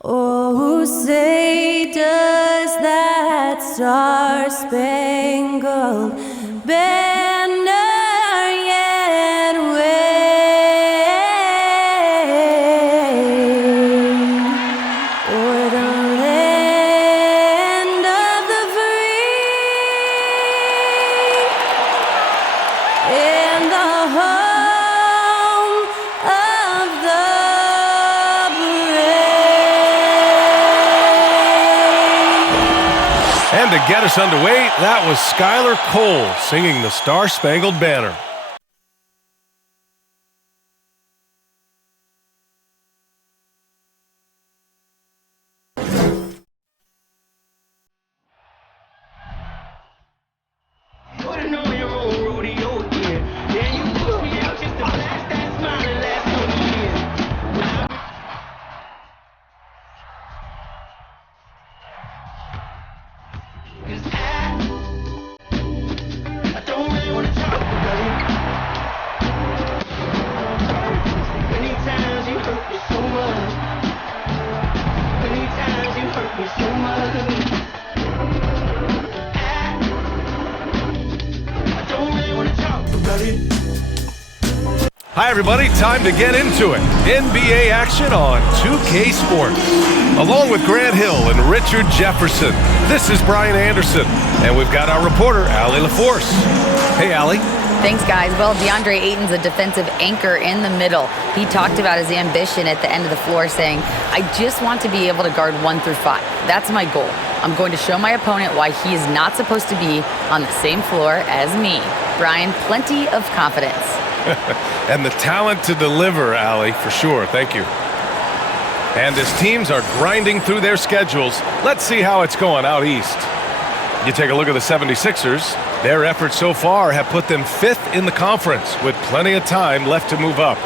Oh, say does that star-spangled banner yet wave o'er the land of the free and the home of the And to get us underway, that was Skylar Cole singing the Star-Spangled Banner. Hi everybody, time to get into it. NBA action on 2K Sports. Along with Grant Hill and Richard Jefferson, this is Brian Anderson. And we've got our reporter, Allie LaForce. Hey, Allie. Thanks, guys. Well, DeAndre Ayton's a defensive anchor in the middle. He talked about his ambition at the end of the floor, saying, I just want to be able to guard 1 through 5. That's my goal. I'm going to show my opponent why he is not supposed to be on the same floor as me. Brian, plenty of confidence. And the talent to deliver, Allie, for sure. Thank you. And as teams are grinding through their schedules, let's see how it's going out east. You take a look at the 76ers. Their efforts so far have put them 5th in the conference with plenty of time left to move up.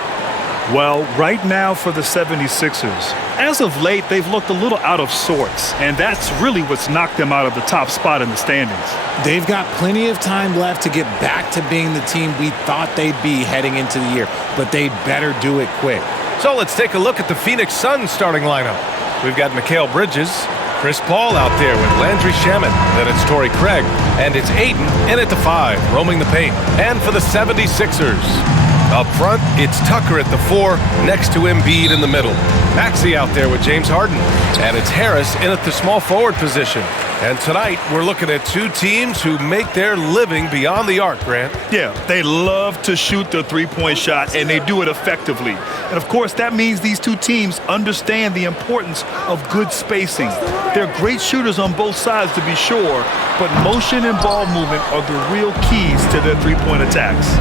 Well, right now for the 76ers, as of late, they've looked a little out of sorts, and that's really what's knocked them out of the top spot in the standings. They've got plenty of time left to get back to being the team we thought they'd be heading into the year, but they'd better do it quick. So let's take a look at the Phoenix Suns starting lineup. We've got Mikal Bridges, Chris Paul out there with Landry Shamet, then it's Torrey Craig, and it's Ayton in at the 5, roaming the paint. And for the 76ers, up front, it's Tucker at the 4, next to Embiid in the middle. Maxey out there with James Harden, and it's Harris in at the small forward position. And tonight, we're looking at two teams who make their living beyond the arc, Grant. Yeah, they love to shoot the three-point shot, and they do it effectively. And, of course, that means these two teams understand the importance of good spacing. They're great shooters on both sides, to be sure, but motion and ball movement are the real keys to their three-point attacks.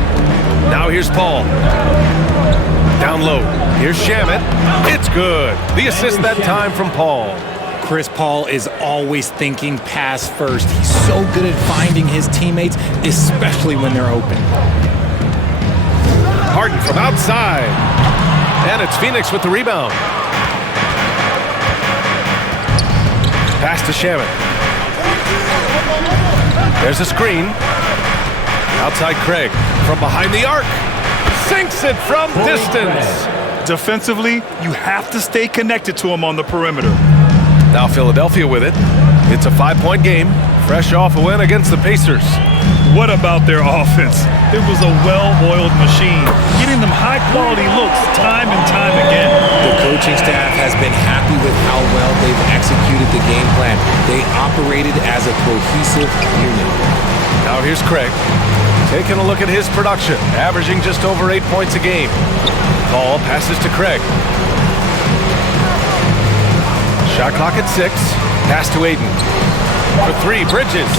Now here's Paul. Down low. Here's Shamet. It's good. The assist that time from Paul. Chris Paul is always thinking pass first. He's so good at finding his teammates, especially when they're open. Harden from outside. And it's Phoenix with the rebound. Pass to Shamet. There's a screen. Outside Craig from behind the arc. Sinks it from distance. Defensively, you have to stay connected to him on the perimeter. Now Philadelphia with it. It's a 5-point game, fresh off a win against the Pacers. What about their offense? It was a well-oiled machine, getting them high-quality looks time and time again. The coaching staff has been happy with how well they've executed the game plan. They operated as a cohesive unit. Now here's Craig. Taking a look at his production, averaging just over 8 points a game. Paul passes to Craig. Shot clock at 6. Pass to Ayton. For 3, Bridges.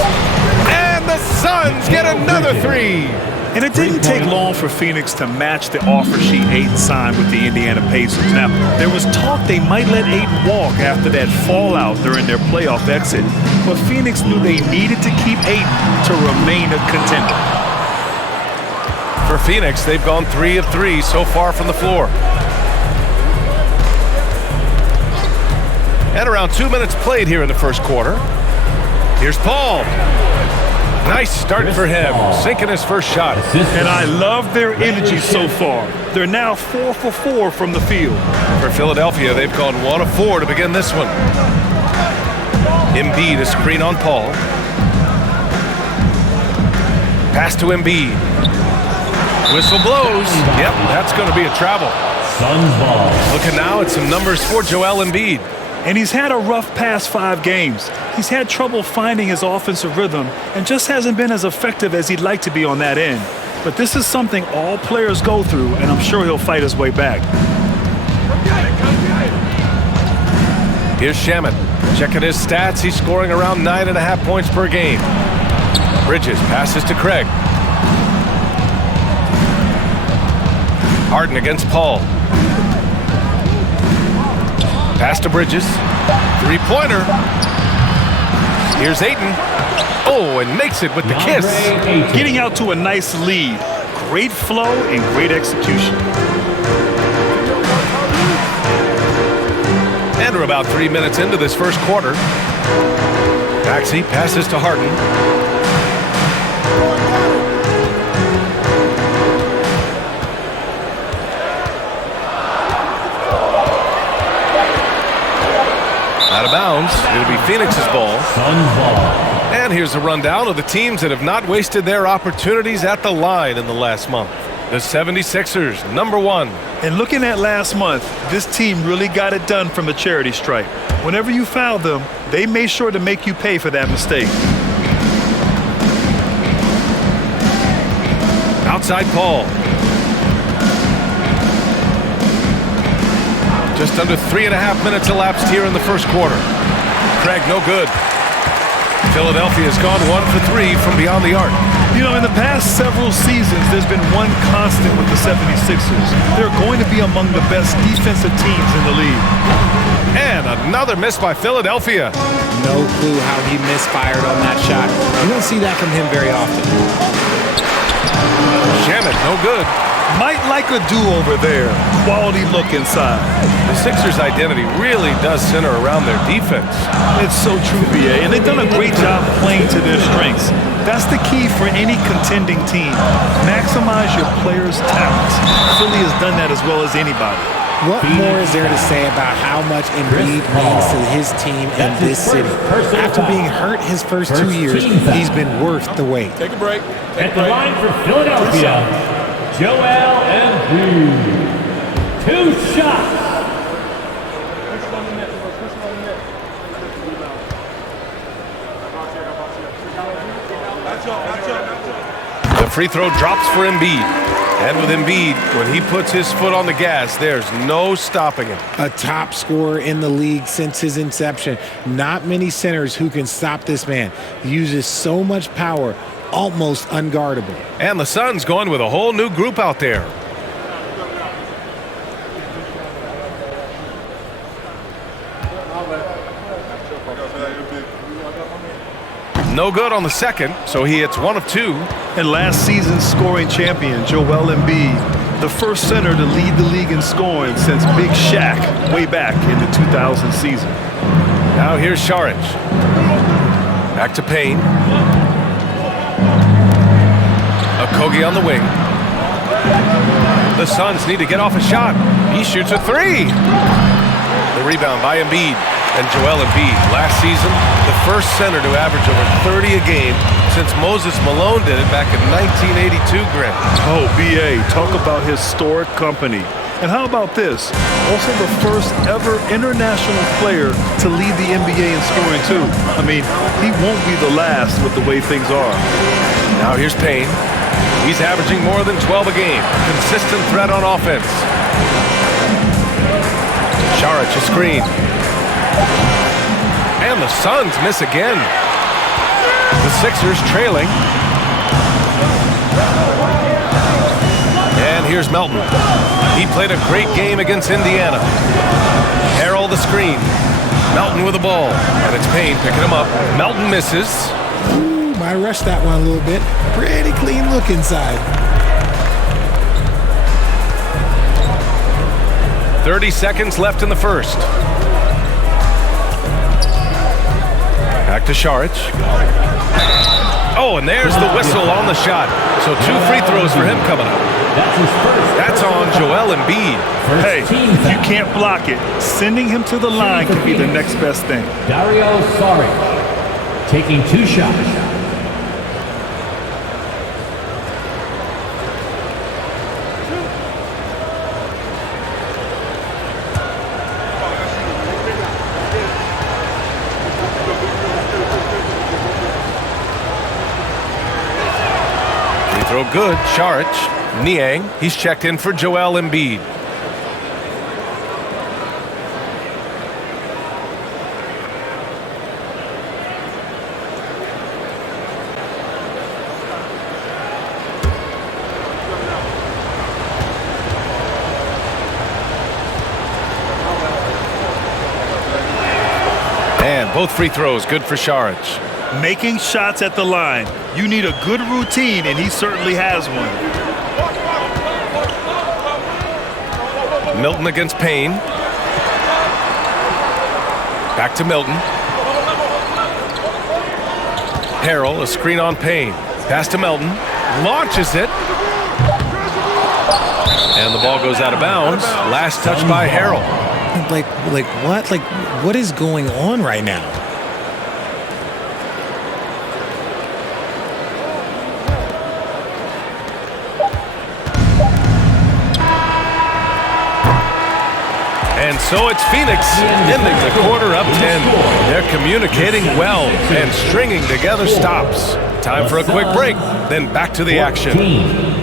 And the Suns get another 3. And it didn't take long for Phoenix to match the offer sheet Ayton signed with the Indiana Pacers. Now, there was talk they might let Ayton walk after that fallout during their playoff exit. But Phoenix knew they needed to keep Ayton to remain a contender. For Phoenix, they've gone 3 of 3 so far from the floor. And around 2 minutes played here in the first quarter. Here's Paul. Nice start for him, sinking his first shot. And I love their energy so far. They're now 4 for 4 from the field. For Philadelphia, they've gone 1 of 4 to begin this one. Embiid, a screen on Paul. Pass to Embiid. Whistle blows. Yep, that's going to be a travel. Suns ball. Looking now at some numbers for Joel Embiid. And he's had a rough past 5 games. He's had trouble finding his offensive rhythm and just hasn't been as effective as he'd like to be on that end. But this is something all players go through, and I'm sure he'll fight his way back. Here's Shamet. Checking his stats. He's scoring around 9.5 points per game. Bridges passes to Craig. Harden against Paul. Pass to Bridges. Three-pointer. Here's Ayton. Oh, and makes it with the kiss. Getting out to a nice lead. Great flow and great execution. And we're about 3 minutes into this first quarter. Maxey passes to Harden. Out of bounds. It'll be Phoenix's ball. Suns ball. And here's a rundown of the teams that have not wasted their opportunities at the line in the last month. The 76ers, number 1. And looking at last month, this team really got it done from a charity stripe. Whenever you fouled them, they made sure to make you pay for that mistake. Outside Paul. Just under 3.5 minutes elapsed here in the first quarter. Craig, no good. Philadelphia's gone 1 for 3 from beyond the arc. You know, in the past several seasons, there's been one constant with the 76ers. They're going to be among the best defensive teams in the league. And another miss by Philadelphia. No clue how he misfired on that shot. You don't see that from him very often. Shamet, no good. Might like a do-over there. Quality look inside. The Sixers' identity really does center around their defense. It's so true, BA, and they've done a great job playing to their strengths. That's the key for any contending team. Maximize your players' talents. Philly has done that as well as anybody. What more is there to say about how much Embiid means to his team and this city? After being hurt his first 2 years, he's been worth the wait. Take a break. At the line for Philadelphia, Joel Embiid. 2 shots. The free throw drops for Embiid. And with Embiid, when he puts his foot on the gas, there's no stopping him. A top scorer in the league since his inception. Not many centers who can stop this man. He uses so much power, almost unguardable. And the Suns going with a whole new group out there. No good on the second, so he hits 1 of 2. And last season's scoring champion, Joel Embiid, the first center to lead the league in scoring since Big Shaq way back in the 2000 season. Now here's Saric. Back to Payne. Okogie on the wing. The Suns need to get off a shot. He shoots a 3. The rebound by Embiid. And Joel Embiid, last season, the first center to average over 30 a game since Moses Malone did it back in 1982, Grant. Oh, BA, talk about historic company. And how about this? Also the first ever international player to lead the NBA in scoring, too. I mean, he won't be the last with the way things are. Now here's Payne. He's averaging more than 12 a game. Consistent threat on offense. Saric a screen. And the Suns miss again. The Sixers trailing. And here's Melton. He played a great game against Indiana. Harrell the screen. Melton with the ball. And it's Payne picking him up. Melton misses. Ooh, might rush that one a little bit. Pretty clean look inside. 30 seconds left in the first. Back to Saric. Oh, and there's the whistle on the shot. So 2 free throws for him coming up. That's his first. That's on Joel Embiid. First Hey, team you foul. can't block it. Sending him to the line could be the next best thing. Dario Saric taking 2 shots. Free throw good. Saric. Niang. He's checked in for Joel Embiid. And both free throws good for Saric. Making shots at the line. You need a good routine, and he certainly has one. Milton against Payne. Back to Milton. Harrell, a screen on Payne. Pass to Milton. Launches it. And the ball goes out of bounds. Last touch by Harrell. Like what? Like, what is going on right now? And so it's Phoenix ending the quarter up 10. They're communicating well and stringing together stops. Time for a quick break, then back to the action. 14.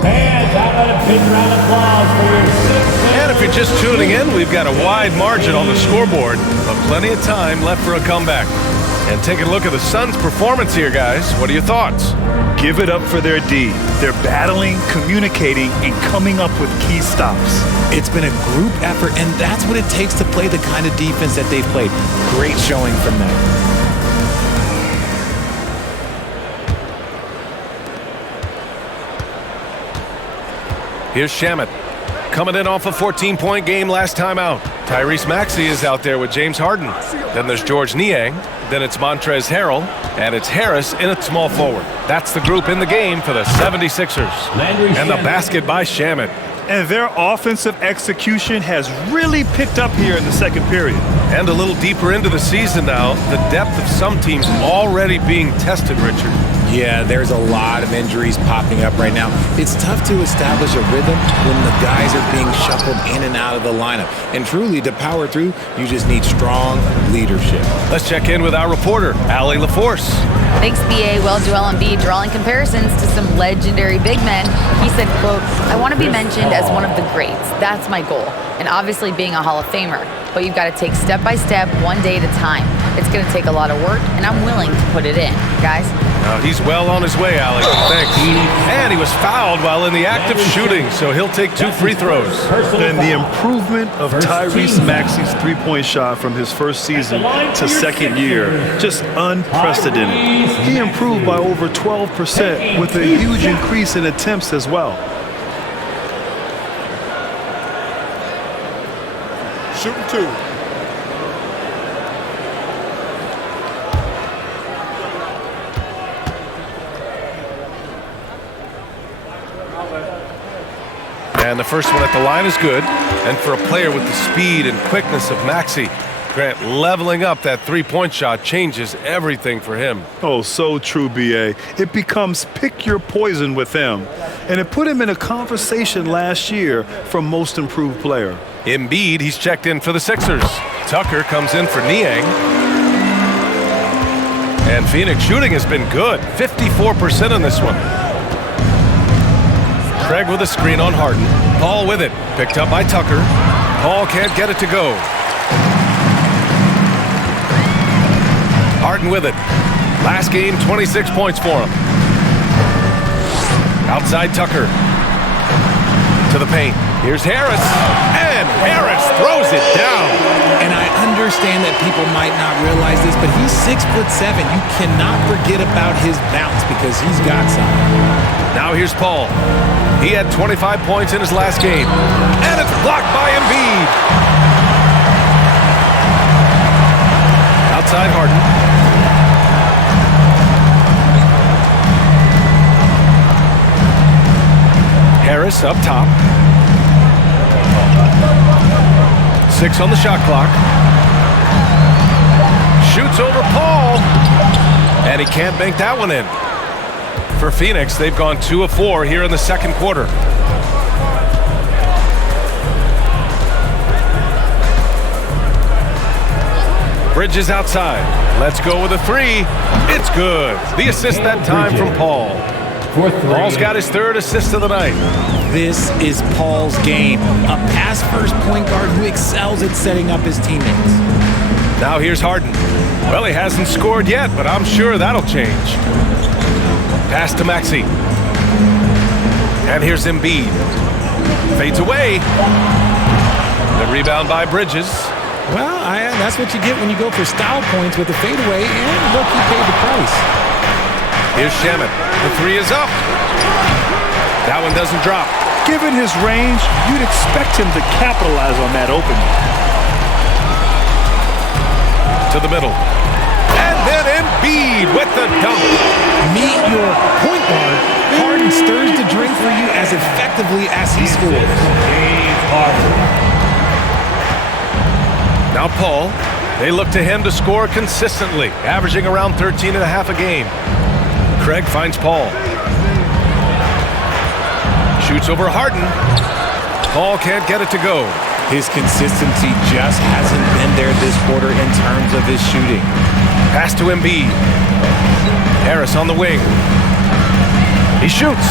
Fans, how about a big round of applause for your 6th And if you're just tuning in, we've got a wide margin on the scoreboard, but plenty of time left for a comeback. And taking a look at the Suns' performance here, guys. What are your thoughts? Give it up for their D. They're battling, communicating, and coming up with key stops. It's been a group effort, and that's what it takes to play the kind of defense that they've played. Great showing from them. Here's Shamet. Coming in off a 14-point game last time out. Tyrese Maxey is out there with James Harden. Then there's George Niang. Then it's Montrezl Harrell. And it's Harris in at small forward. That's the group in the game for the 76ers. And the basket by Shamet. And their offensive execution has really picked up here in the second period. And a little deeper into the season now, the depth of some teams already being tested, Richard. Yeah, there's a lot of injuries popping up right now. It's tough to establish a rhythm when the guys are being shuffled in and out of the lineup. And truly, to power through, you just need strong leadership. Let's check in with our reporter, Allie LaForce. Thanks, BA. Well, Joel Embiid drawing comparisons to some legendary big men. He said, quote, "I want to be mentioned as one of the greats. That's my goal. And obviously being a Hall of Famer. But you've got to take step by step, one day at a time. It's going to take a lot of work, and I'm willing to put it in." Guys? He's well on his way, Allie. Thanks. And he was fouled while in the act of shooting, so he'll take 2 free throws. And the improvement of Tyrese Maxey's three-point shot from his first season to second year, just unprecedented. He improved by over 12% with a huge increase in attempts as well. Shooting 2. And the first one at the line is good. And for a player with the speed and quickness of Maxey, Grant, leveling up that three-point shot changes everything for him. Oh, so true, BA. It becomes pick your poison with him. And it put him in a conversation last year for most improved player. Embiid, he's checked in for the Sixers. Tucker comes in for Niang. And Phoenix shooting has been good, 54% on this one. Craig with a screen on Harden. Paul with it, picked up by Tucker. Paul can't get it to go. Harden with it. Last game, 26 points for him. Outside Tucker. To the paint. Here's Harris. And Harris throws it down. And I understand that people might not realize this, but he's 6'7". You cannot forget about his bounce because he's got some. Now here's Paul. He had 25 points in his last game. And it's blocked by Embiid. Outside Harden. Harris up top. 6 on the shot clock. Shoots over Paul. And he can't bank that one in. For Phoenix, they've gone 2 of 4 here in the second quarter. Bridges outside. Let's go with a 3. It's good. The assist that time from Paul. Paul's got his 3rd assist of the night. This is Paul's game. A pass-first point guard who excels at setting up his teammates. Now here's Harden. Well, he hasn't scored yet, but I'm sure that'll change. Pass to Maxey. And here's Embiid. Fades away. The rebound by Bridges. Well, that's what you get when you go for style points with a fadeaway, and look, he paid the price. Here's Shamet. The 3 is up. That one doesn't drop. Given his range, you'd expect him to capitalize on that opening. To the middle. And then Embiid with the dunk. Meet your point guard. Harden stirs the drink for you as effectively as he scores. Now Paul. They look to him to score consistently, averaging around 13.5 a game. Craig finds Paul. Shoots over Harden. Paul can't get it to go. His consistency just hasn't been there this quarter in terms of his shooting. Pass to Embiid. Harris on the wing. He shoots.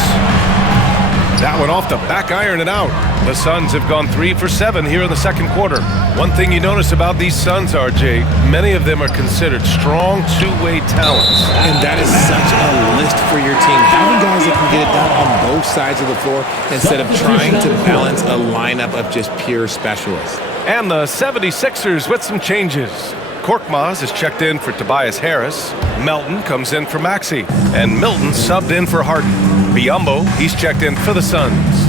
That one off the back iron and out. The Suns have gone 3 for 7 here in the second quarter. One thing you notice about these Suns, RJ, many of them are considered strong two-way talents. And that is such a list for your team. Having guys that can get it done on both sides of the floor instead of trying to balance a lineup of just pure specialists. And the 76ers with some changes. Korkmaz is checked in for Tobias Harris. Melton comes in for Maxey. And Milton subbed in for Harden. Biyombo, he's checked in for the Suns.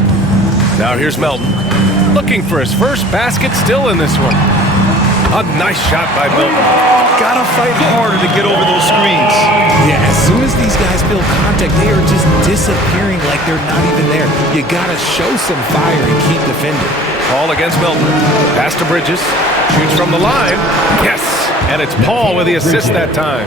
Now here's Melton. Looking for his first basket still in this one. A nice shot by Milton. Gotta fight harder to get over those screens. Yeah, as soon as these guys feel contact, they are just disappearing like they're not even there. You gotta show some fire and keep defending. Paul against Milton. Pass to Bridges. Shoots from the line. Yes! And it's Paul with the assist that time.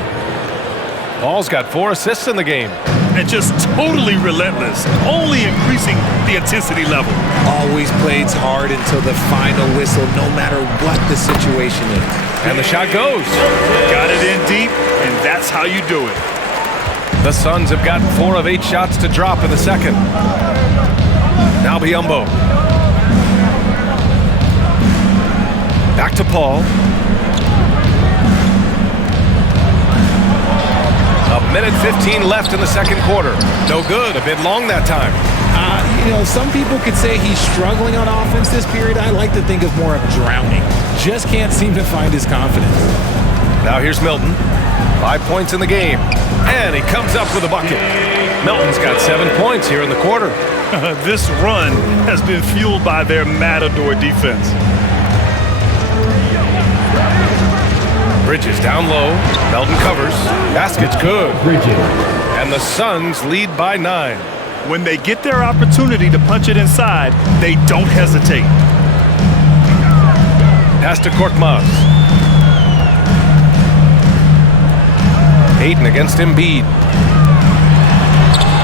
Paul's got 4 assists in the game. And just totally relentless, only increasing the intensity level. Always plays hard until the final whistle, no matter what the situation is. And the shot goes. Got it in deep, and that's how you do it. The Suns have gotten 4 of 8 shots to drop in the second. Now Biyombo. Back to Paul. A minute 15 left in the second quarter. No good. A bit long that time. Some people could say he's struggling on offense this period. I like to think of more of drowning. Just can't seem to find his confidence. Now here's Milton. 5 points in the game. And he comes up with a bucket. Milton's got 7 points here in the quarter. This run has been fueled by their Matador defense. Bridges down low. Melton covers. Basket's good. And the Suns lead by 9. When they get their opportunity to punch it inside, they don't hesitate. Pass to Korkmaz. Ayton against Embiid.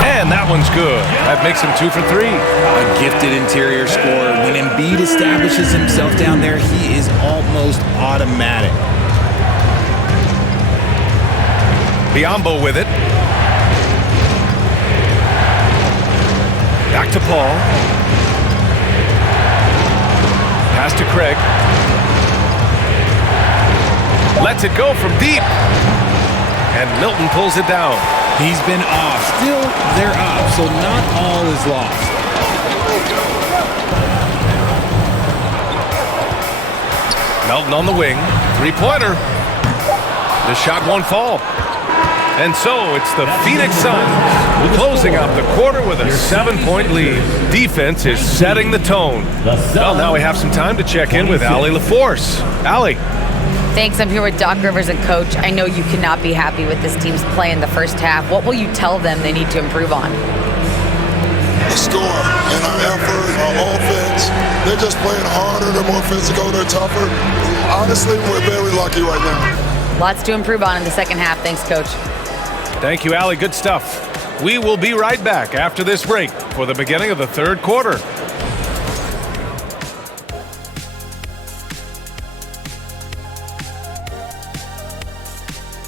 And that one's good. That makes him 2 for 3. A gifted interior scorer. When Embiid establishes himself down there, he is almost automatic. Biyombo with it. Back to Paul. Pass to Craig. Lets it go from deep. And Milton pulls it down. He's been off. Still, they're up, so not all is lost. Melton on the wing. Three-pointer. The shot won't fall. And so it's the Phoenix Suns closing out the quarter with a 7-point lead. Defense is setting the tone. Well, now we have some time to check in with Allie LaForce. Allie. Thanks. I'm here with Doc Rivers and Coach. I know you cannot be happy with this team's play in the first half. What will you tell them they need to improve on? The score and our effort, our offense. They're just playing harder. They're more physical. They're tougher. Honestly, we're very lucky right now. Lots to improve on in the second half. Thanks, Coach. Thank you, Allie. Good stuff. We will be right back after this break for the beginning of the third quarter.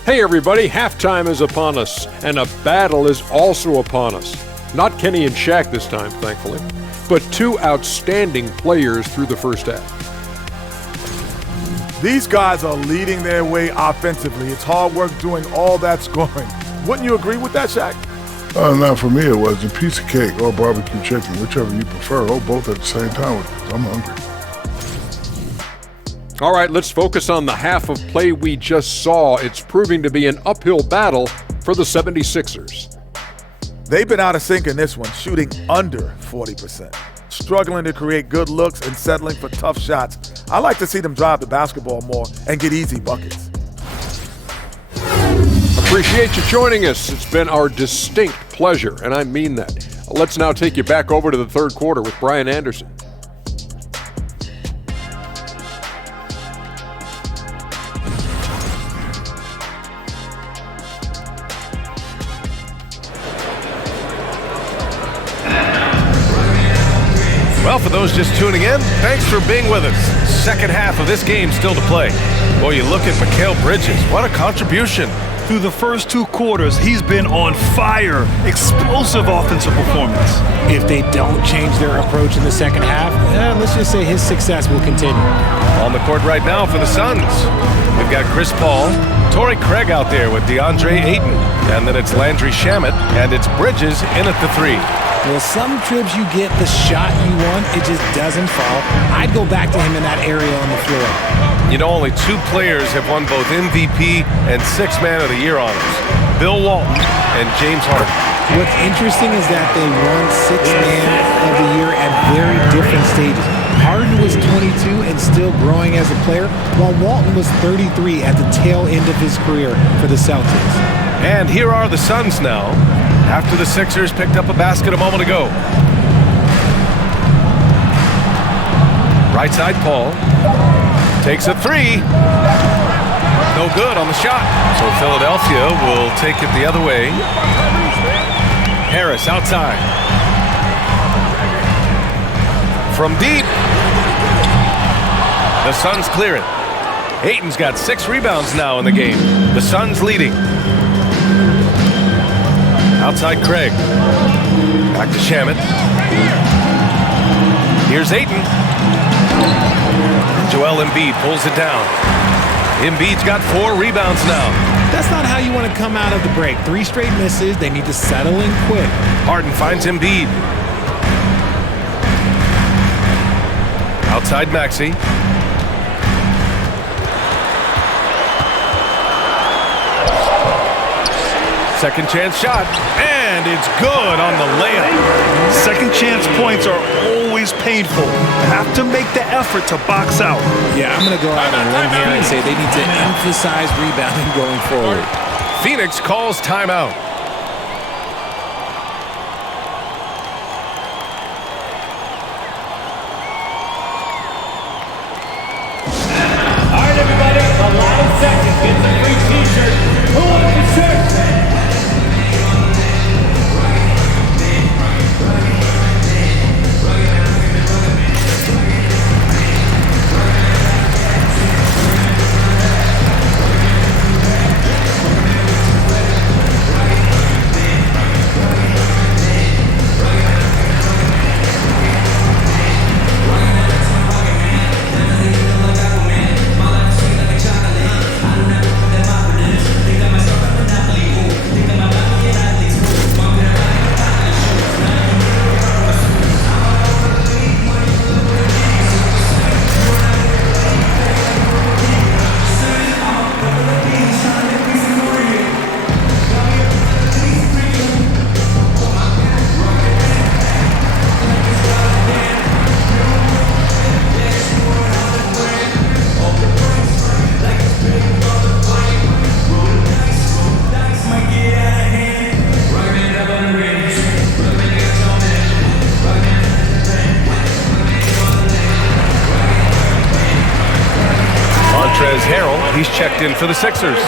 Hey everybody, halftime is upon us, and a battle is also upon us. Not Kenny and Shaq this time, thankfully, but two outstanding players through the first half. These guys are leading their way offensively. It's hard work doing all that scoring. Wouldn't you agree with that, Shaq? Now for me, it was a piece of cake or barbecue chicken, whichever you prefer, or both at the same time. I'm hungry. All right, let's focus on the half of play we just saw. It's proving to be an uphill battle for the 76ers. They've been out of sync in this one, shooting under 40%. Struggling to create good looks and settling for tough shots. I like to see them drive the basketball more and get easy buckets. Appreciate you joining us. It's been our distinct pleasure, and I mean that. Let's now take you back over to the third quarter with Brian Anderson. Well, for those just tuning in, thanks for being with us. Second half of this game still to play. Boy, you look at Mikal Bridges. What a contribution. Through the first two quarters, he's been on fire. Explosive offensive performance. If they don't change their approach in the second half, let's just say his success will continue. On the court right now for the Suns, we've got Chris Paul, Torrey Craig out there with DeAndre Ayton, and then it's Landry Shamet, and it's Bridges in at the three. Well, some trips you get the shot you want, it just doesn't fall. I'd go back to him in that area on the floor. You know, only two players have won both MVP and Sixth Man of the Year honors, Bill Walton and James Harden. What's interesting is that they won Sixth Man of the Year at very different stages. Harden was 22 and still growing as a player, while Walton was 33 at the tail end of his career for the Celtics. And here are the Suns now, after the Sixers picked up a basket a moment ago. Right side, Paul takes a three. No good on the shot. So Philadelphia will take it the other way. Harris outside. From deep. The Suns clear it. Ayton's got 6 rebounds now in the game. The Suns leading. Outside Craig. Back to Shamet. Here's Ayton. Joel Embiid pulls it down. Embiid's got 4 rebounds now. That's not how you want to come out of the break. 3 straight misses. They need to settle in quick. Harden finds Embiid. Outside Maxey. Second chance shot, and it's good on the layup. Second chance points are always painful. Have to make the effort to box out. Yeah, I'm going to go out on a limb here and say they need to emphasize rebounding going forward. Phoenix calls timeout. All right, everybody, the last second gets a free t-shirt. Who wants the shirt? he's checked in for the Sixers.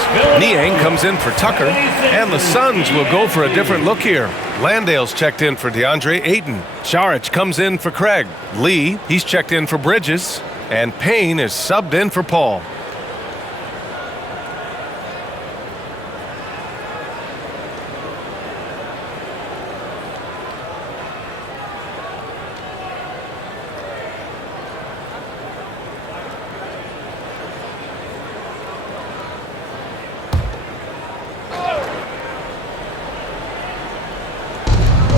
Niang comes in for Tucker, and the Suns will go for a different look here. Landale's checked in for DeAndre Ayton. Saric comes in for Craig. Lee, he's checked in for Bridges, and Payne is subbed in for Paul.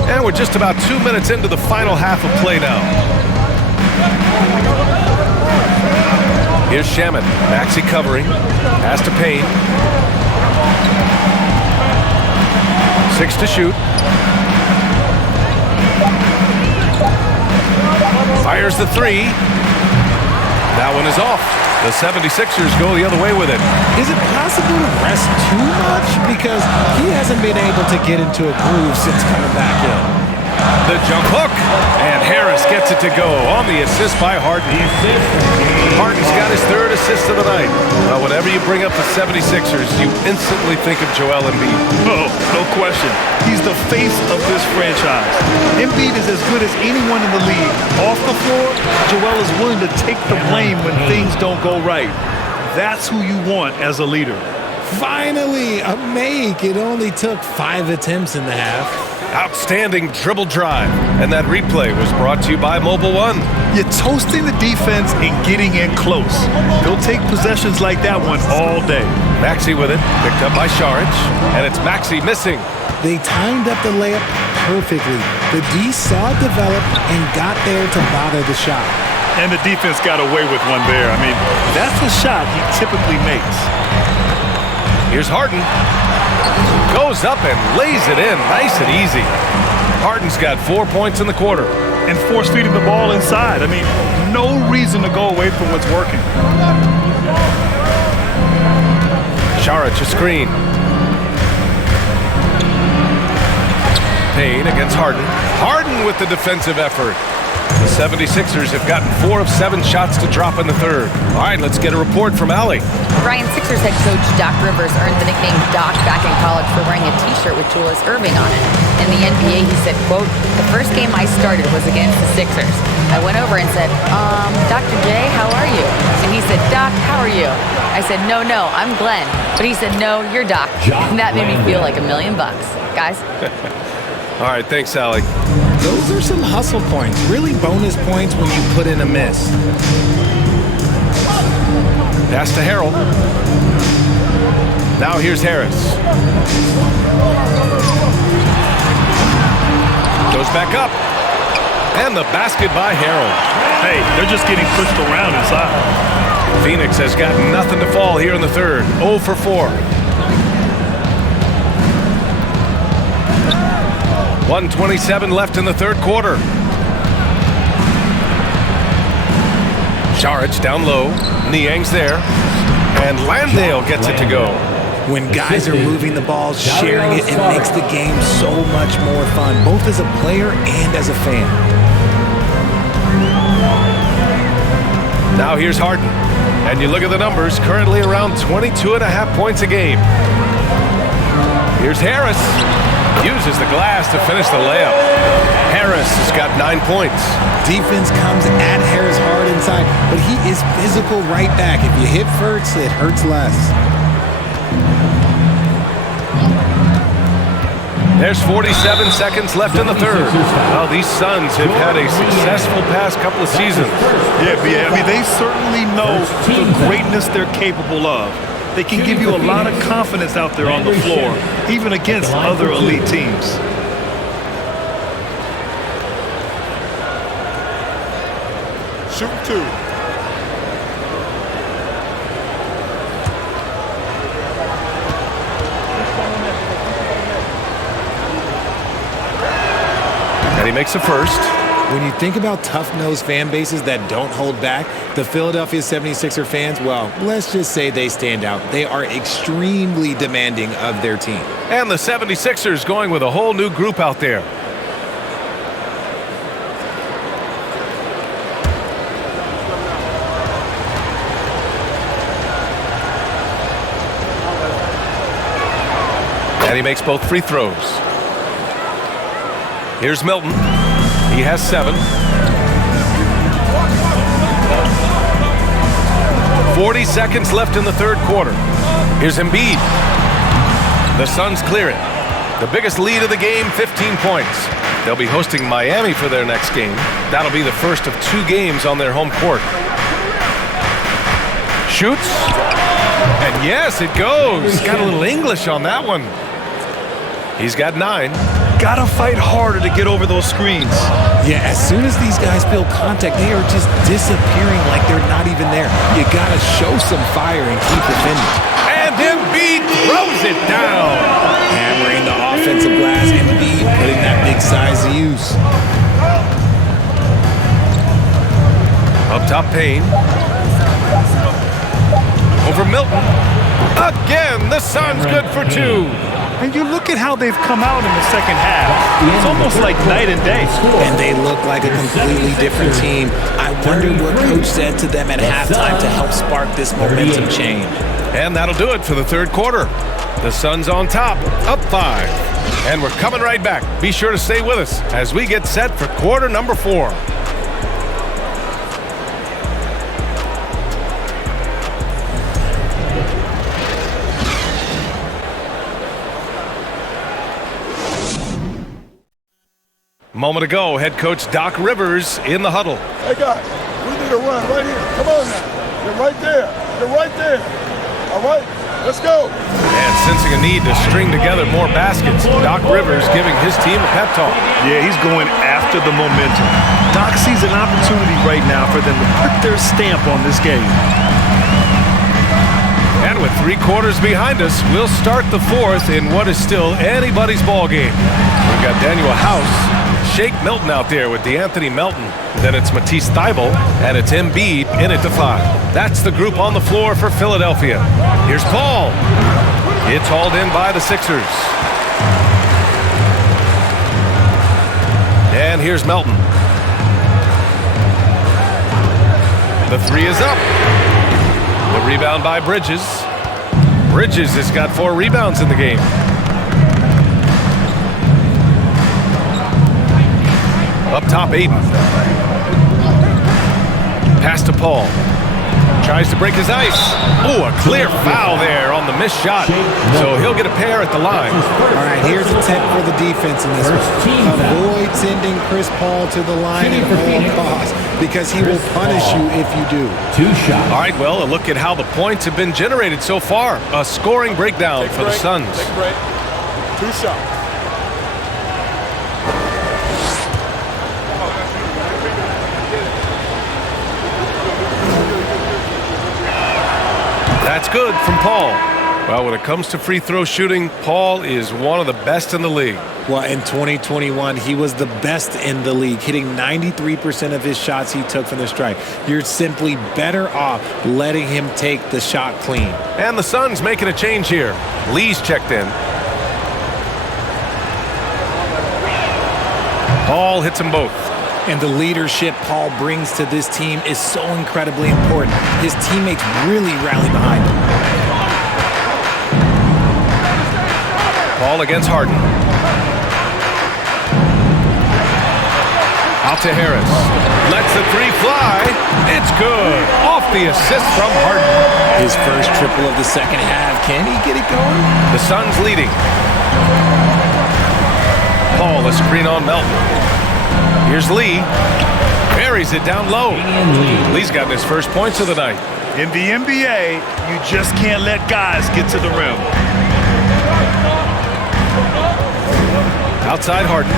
And we're just about 2 minutes into the final half of play now. Here's Shaman. Maxey covering. Pass to Payne. 6 to shoot. Fires the 3. That one is off. The 76ers go the other way with it. Is it possible to rest too much? Because he hasn't been able to get into a groove since coming back in. The jump hook, and Harris gets it to go on the assist by Harden. Harden's got his 3rd assist of the night. Well, whenever you bring up the 76ers, you instantly think of Joel Embiid. Oh, no question. He's the face of this franchise. Embiid is as good as anyone in the league. Off the floor, Joel is willing to take the blame when things don't go right. That's who you want as a leader. Finally, a make. It only took 5 attempts in the half. Outstanding dribble drive. And that replay was brought to you by Mobile One. You're toasting the defense and getting in close. They'll take possessions like that one all day. Maxey with it, picked up by Saric, and it's Maxey missing. They timed up the layup perfectly. The D saw it develop and got there to bother the shot. And the defense got away with one there. I mean, that's a shot he typically makes. Here's Harden. Goes up and lays it in nice and easy. Harden's got 4 points in the quarter. And force feeding the ball inside. I mean, no reason to go away from what's working. Saric a screen. Payne against Harden. Harden with the defensive effort. The 76ers have gotten 4 of 7 shots to drop in the 3rd. All right, let's get a report from Allie. Brian, Sixers head coach Doc Rivers earned the nickname Doc back in college for wearing a T-shirt with Julius Erving on it. In the NBA, he said, quote, "The first game I started was against the Sixers. I went over and said, Dr. J, how are you?" And he said, "Doc, how are you?" I said, No, I'm Glenn." But he said, "No, you're Doc." And that made me feel like $1 million. Guys. All right, thanks, Allie. Those are some hustle points. Really bonus points when you put in a miss. Pass to Harrell. Now here's Harris. Goes back up. And the basket by Harrell. Hey, they're just getting pushed around inside. Phoenix has got nothing to fall here in the 3rd. 0 for 4. 1:27 left in the 3rd quarter. Saric down low. Niang's there. And Landale gets it to go. When guys are moving the ball, sharing it, it makes the game so much more fun, both as a player and as a fan. Now here's Harden. And you look at the numbers, currently around 22.5 points a game. Here's Harris. Uses the glass to finish the layup. Harris has got 9 points. Defense comes at Harris hard inside, but he is physical right back. If you hit first, it hurts less. There's 47 seconds left in the 3rd. Well, these Suns have had a successful past couple of seasons. Yeah, I mean, they certainly know the greatness they're capable of. They can give you a lot of confidence out there on the floor, even against other elite teams. Shoot 2. And he makes a first. When you think about tough-nosed fan bases that don't hold back, the Philadelphia 76er fans, well, let's just say they stand out. They are extremely demanding of their team. And the 76ers going with a whole new group out there. makes both free throws. Here's Milton. He has 7. 40 seconds left in the third quarter. Here's Embiid. The Suns clear it. The biggest lead of the game, 15 points. They'll be hosting Miami for their next game. That'll be the first of 2 games on their home court. Shoots. And yes, it goes. Got a little English on that one. He's got 9. Gotta fight harder to get over those screens. Yeah, as soon as these guys feel contact, they are just disappearing like they're not even there. You gotta show some fire and keep defending. And Embiid throws it down. Hammering the offensive glass, Embiid putting that big size to use. Up top, Payne. Over Milton. Again, the Suns good for 2. And you look at how they've come out in the second half. It's almost like night and day. And they look like a completely different team. I wonder what coach said to them at halftime to help spark this momentum change. And that'll do it for the third quarter. The Suns on top, up 5. And we're coming right back. Be sure to stay with us as we get set for quarter number 4. Moment ago, head coach Doc Rivers in the huddle. Hey, guys, we need a run right here. Come on now. You're right there. You're right there. All right, let's go. And sensing a need to string together more baskets, Doc Rivers giving his team a pep talk. Yeah, he's going after the momentum. Doc sees an opportunity right now for them to put their stamp on this game. And with 3 quarters behind us, we'll start the 4th in what is still anybody's ball game. We've got Daniel House, Shake Milton out there with DeAnthony Melton. Then it's Matisse Thybulle, and it's Embiid in at the 5. That's the group on the floor for Philadelphia. Here's Paul. It's hauled in by the Sixers. And here's Melton. The 3 is up. The rebound by Bridges. Bridges has got 4 rebounds in the game. Up top, Aiden. Pass to Paul. Tries to break his ice. Oh, a clear foul there on the missed shot. So he'll get a pair at the line. All right, here's a tip for the defense in this one. Avoid sending Chris Paul to the line at all costs because he will punish you if you do. 2 shots. All right, well, a look at how the points have been generated so far. A scoring breakdown for the Suns. 2 shots. That's good from Paul. Well, when it comes to free throw shooting, Paul is one of the best in the league. Well, in 2021, he was the best in the league, hitting 93% of his shots he took from the stripe. You're simply better off letting him take the shot clean. And the Suns making a change here. Lee's checked in. Paul hits them both. And the leadership Paul brings to this team is so incredibly important. His teammates really rally behind him. Paul against Harden. Out to Harris. Lets the 3 fly. It's good. Off the assist from Harden. His first triple of the second half. Can he get it going? The Suns leading. Paul, a screen on Melton. Here's Lee. Buries it down low. Lee's gotten his first points of the night. In the NBA, you just can't let guys get to the rim. Outside Harden.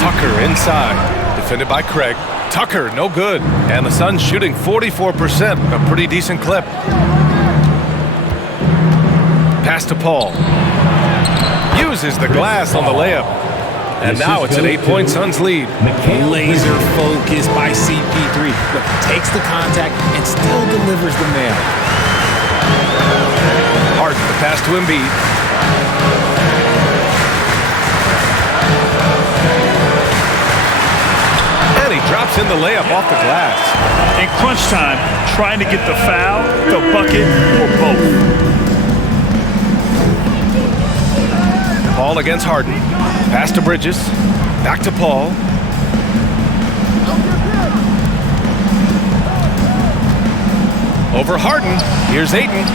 Tucker inside. Defended by Craig. Tucker, no good. And the Suns shooting 44%. A pretty decent clip. Pass to Paul. Uses the glass on the layup. And now it's an 8-point Suns lead. Laser focus by CP3. Look, takes the contact and still delivers the mail. Harden, the pass to Embiid. And he drops in the layup off the glass. In crunch time, trying to get the foul, the bucket, or both. Paul against Harden. Pass to Bridges. Back to Paul. Over Harden. Here's Ayton.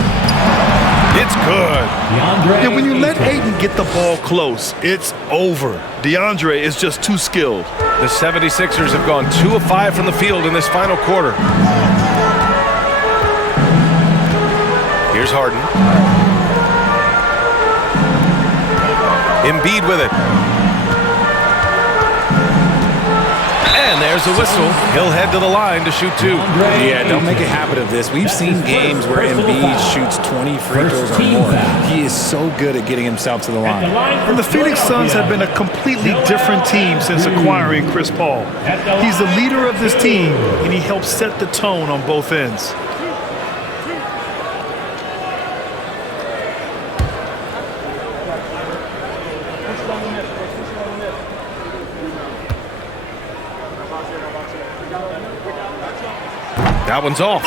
It's good. Yeah, when you let Ayton get the ball close, it's over. DeAndre is just too skilled. The 76ers have gone 2 of 5 from the field in this final quarter. Here's Harden. Embiid with it. And there's a whistle. He'll head to the line to shoot 2. Yeah, don't make a habit of this. We've seen games where Embiid shoots 20 free throws or more. He is so good at getting himself to the line. And the Phoenix Suns have been a completely different team since acquiring Chris Paul. He's the leader of this team, and he helps set the tone on both ends. That one's off.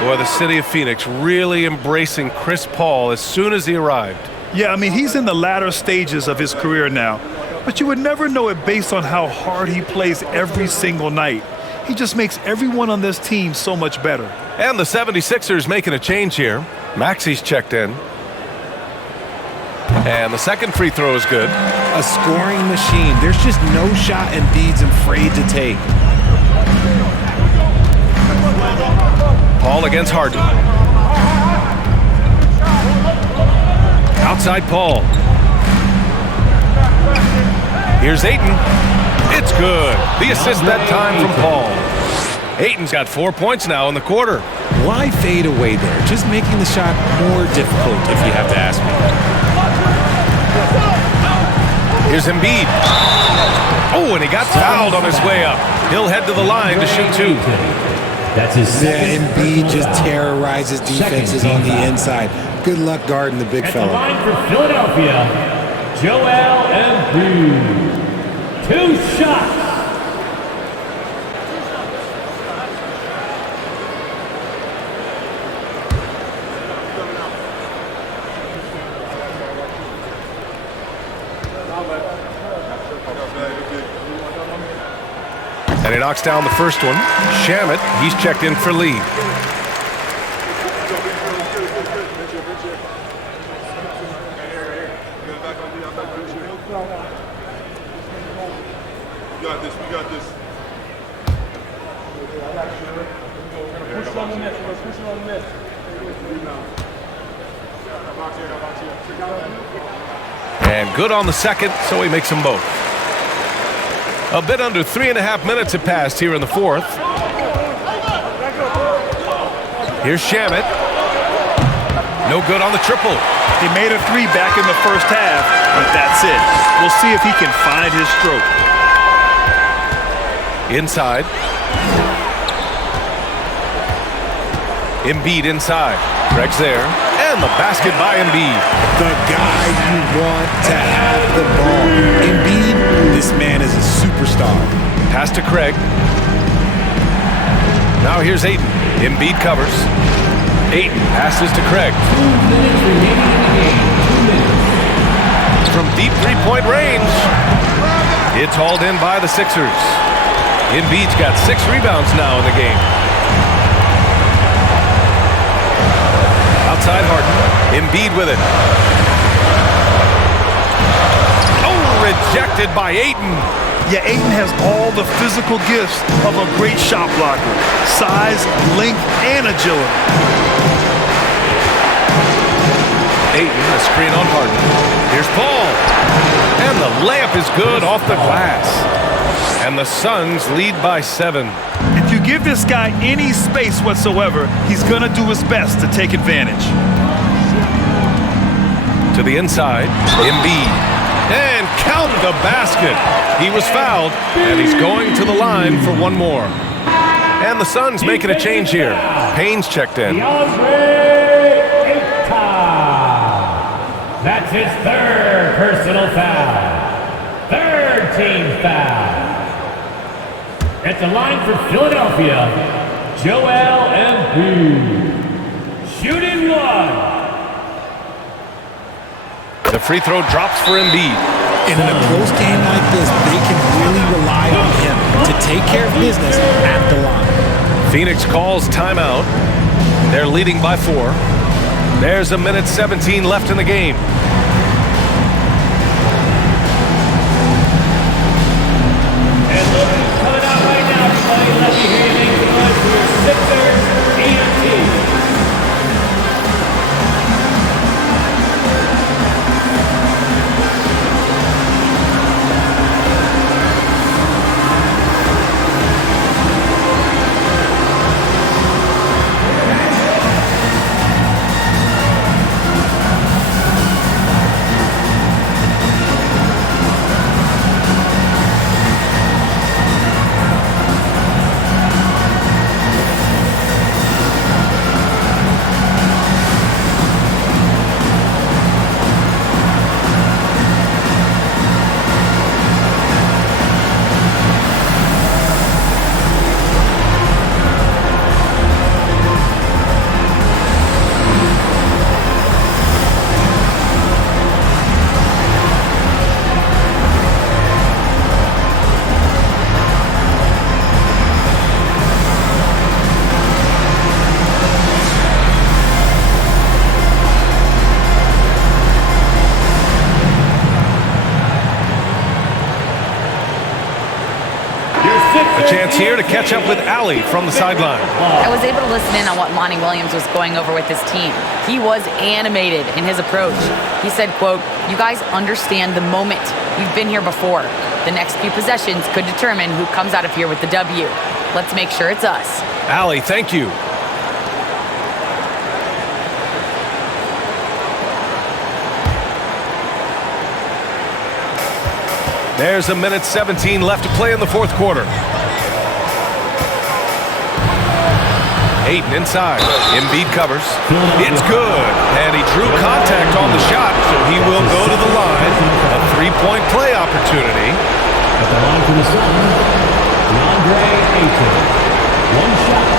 Boy, the city of Phoenix really embracing Chris Paul as soon as he arrived. Yeah, I mean, he's in the latter stages of his career now, but you would never know it based on how hard he plays every single night. He just makes everyone on this team so much better. And the 76ers making a change here. Maxi's checked in. And the second free throw is good. A scoring machine. There's just no shot Embiid's afraid to take. Paul against Harden. Outside Paul. Here's Ayton. It's good. The assist that time from Paul. Ayton's got 4 points now in the quarter. Why fade away there? Just making the shot more difficult, if you have to ask me. Here's Embiid. Oh, and he got fouled on his way up. He'll head to the line to shoot 2. That's his second. Embiid just terrorizes defenses on the inside. Good luck guarding the big At the fella. line for Philadelphia, Joel Embiid. 2 shots. And he knocks down the first one. Shamet, he's checked in for Lee. And good on the second, so he makes them both. A bit under 3.5 minutes have passed here in the fourth. Here's Shamet. No good on the triple. He made a 3 back in the first half, but that's it. We'll see if he can find his stroke. Inside. Embiid inside. Greg's there. And the basket by Embiid. The guy you want to have the ball. Embiid, this man is a superstar. Pass to Craig. Now here's Ayton. Embiid covers. Ayton passes to Craig. 2 minutes remaining in the game. 2 minutes. From deep three-point range. It's hauled in by the Sixers. Embiid's got 6 rebounds now in the game. Outside Harden. Embiid with it. Oh, rejected by Ayton. Yeah, Ayton has all the physical gifts of a great shot blocker. Size, length, and agility. Ayton, a screen on Harden. Here's Paul. And the layup is good off the glass. And the Suns lead by 7. If you give this guy any space whatsoever, he's going to do his best to take advantage. To the inside, Embiid. And count the basket. He was fouled, and he's going to the line for one more. And the Suns making a change here. Payne's checked in. DeAndre Ayton. That's his 3rd personal foul. 3rd team foul. At the line for Philadelphia, Joel Embiid. Shooting 1. The free throw drops for Embiid. And in a close game like this, they can really rely on him to take care of business at the line. Phoenix calls timeout. They're leading by 4. There's a minute 17 left in the game. And look who's coming out right now, everybody. Let me hear you make the noise for your Sixers EMT. A chance here to catch up with Allie from the sideline. I was able to listen in on what Monty Williams was going over with his team. He was animated in his approach. He said, quote, "You guys understand the moment. We've been here before. The next few possessions could determine who comes out of here with the W. Let's make sure it's us." Allie, thank you. There's a minute 17 left to play in the fourth quarter. Ayton inside. Embiid covers. It's good. And he drew contact on the shot, so he will go to the line. A three-point play opportunity. At the line for the Suns, DeAndre Ayton. One shot.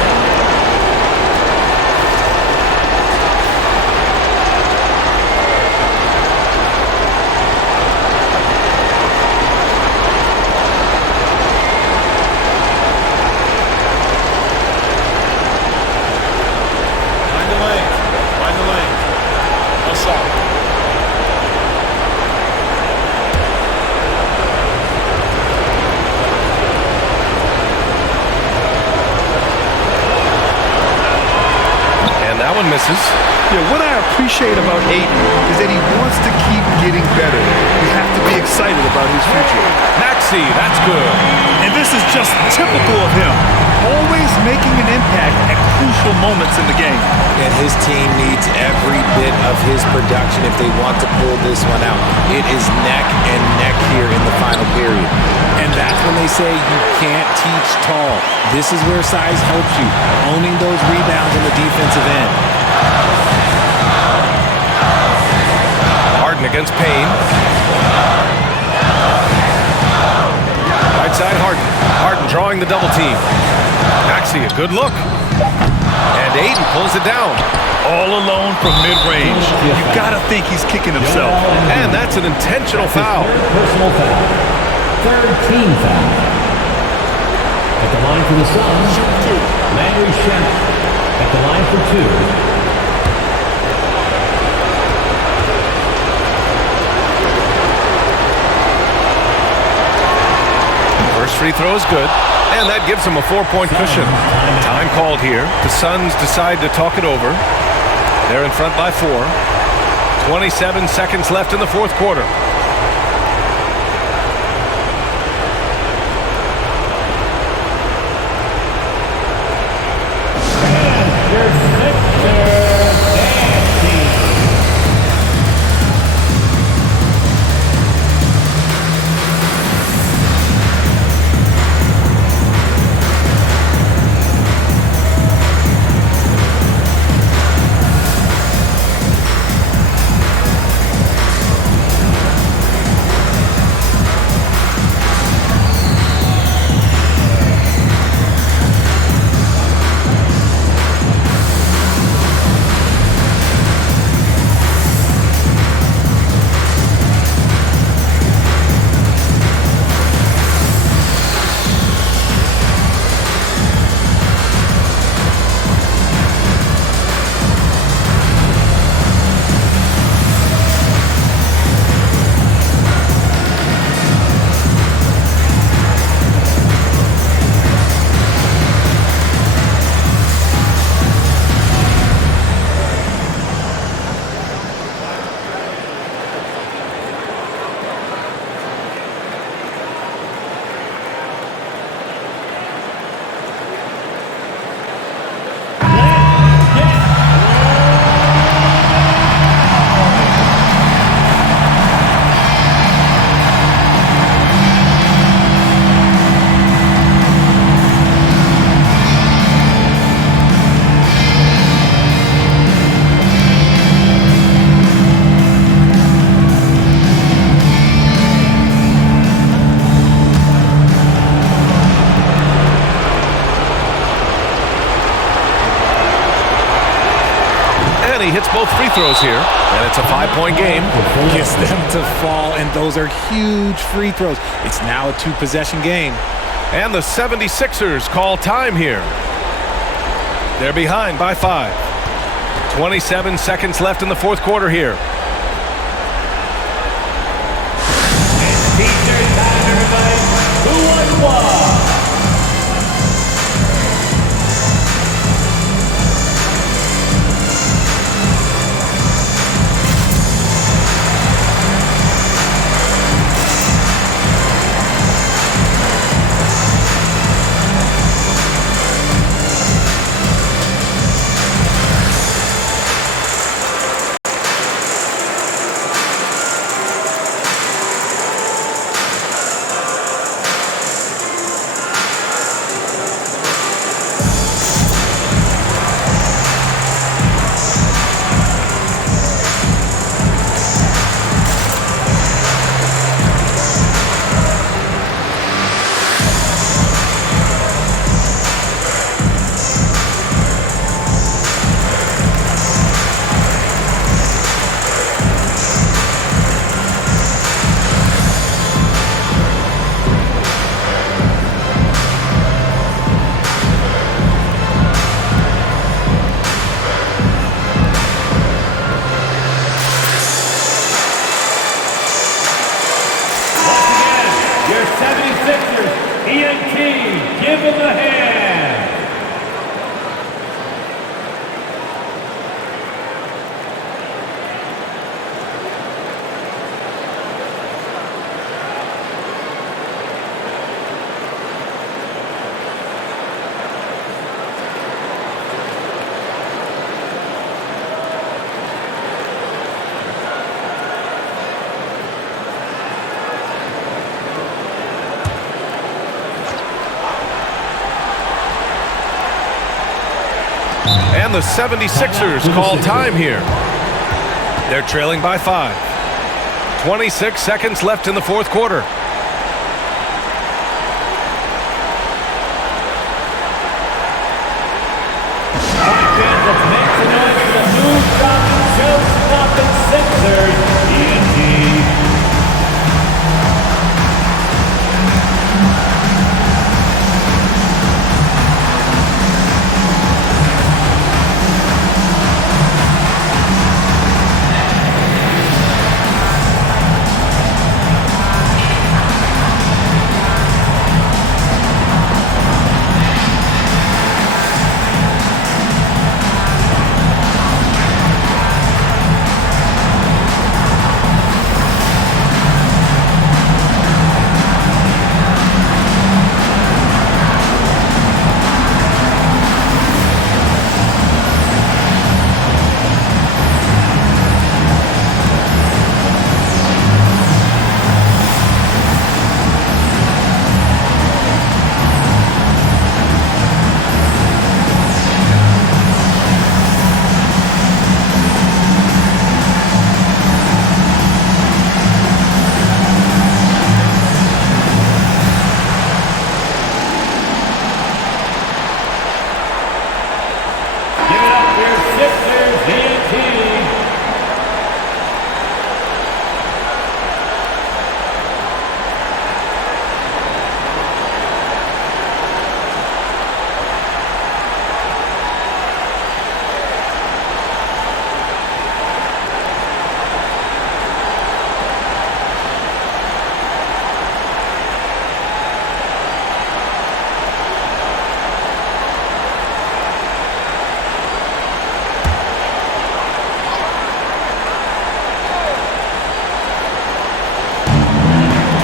Misses. Yeah, what I appreciate about Ayton is that he wants to keep getting better. We have to be excited about his future. Maxey, that's good. And this is just typical of him. Always making an impact at crucial moments in the game. And his team needs every bit of his production if they want to pull this one out. It is neck and neck here in the final period. And that's when they say you can't teach tall. This is where size helps you, owning those rebounds on the defensive end. Harden against Payne. Right side Harden. Harden drawing the double team. Maxey, a good look. And Ayton pulls it down. All alone from mid-range. You gotta think he's kicking himself. And that's an intentional foul. Personal foul. Third team foul. At the line for the Suns, Landry Shamet. At the line for 2. First free throw is good, and that gives him a 4-point cushion. Time called here. The Suns decide to talk it over. They're in front by 4. 27 seconds left in the fourth quarter. he hits both free throws here, and it's a 5-point game. Gets them to fall, and those are huge free throws. It's now a 2-possession game. And the 76ers call time here. They're behind by 5. 27 seconds left in the fourth quarter here. Feature time, everybody. Who won what? Your 76ers, ENT, give them a hand. And the 76ers call time here. They're trailing by 5. 26 seconds left in the fourth quarter. Let's make some noise for the new show-stopping Sixers, ENT.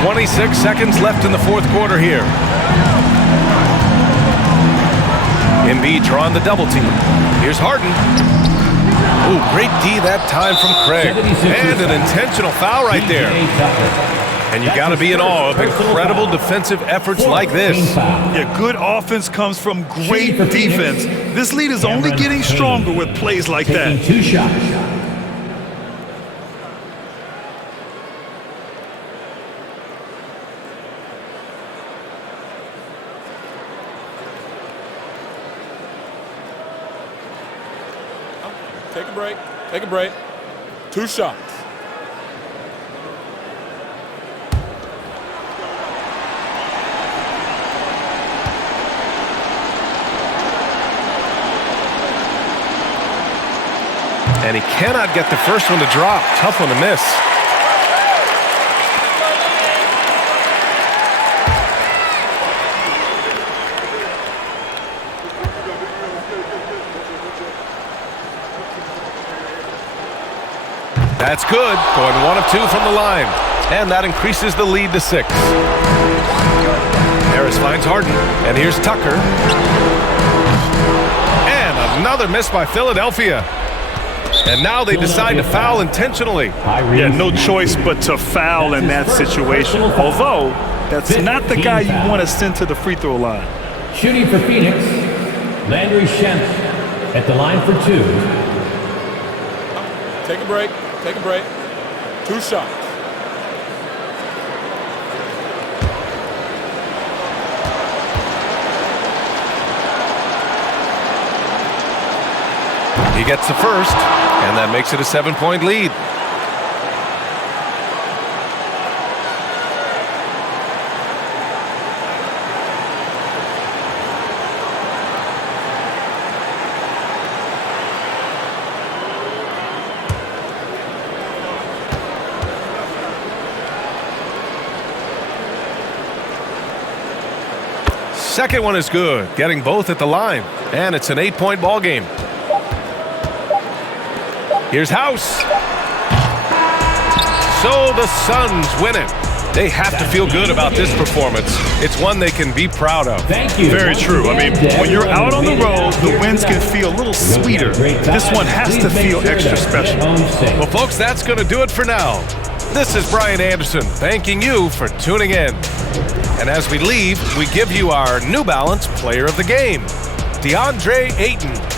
Twenty-six seconds left in the fourth quarter here. Embiid drawing the double team. Here's Harden. Ooh, great D that time from Craig. And an intentional foul right there. And you got to be in awe of incredible defensive efforts like this. Yeah, good offense comes from great defense. This lead is only getting stronger with plays like that. 2 shots. Take a break. Take a break. 2 shots. And he cannot get the first one to drop. Tough one to miss. That's good. Going 1 of 2 from the line. And that increases the lead to 6. Harris finds Harden. And here's Tucker. And another miss by Philadelphia. And now they decide to foul intentionally. Yeah, no choice but to foul in that situation. Although, that's not the guy you want to send to the free throw line. Shooting for Phoenix, Landry Shamet at the line for 2. Take a break. Take a break. 2 shots. He gets the first, and that makes it a 7-point lead. Second one is good, getting both at the line, and it's an 8-point ball game. Here's House. So the Suns win it. They have to feel good about this performance. It's one they can be proud of. Thank you. Very true. I mean, when you're out on the road, the wins can feel a little sweeter. This one has to feel extra special. Well, folks, that's going to do it for now. This is Brian Anderson thanking you for tuning in. And as we leave, we give you our New Balance Player of the Game, DeAndre Ayton.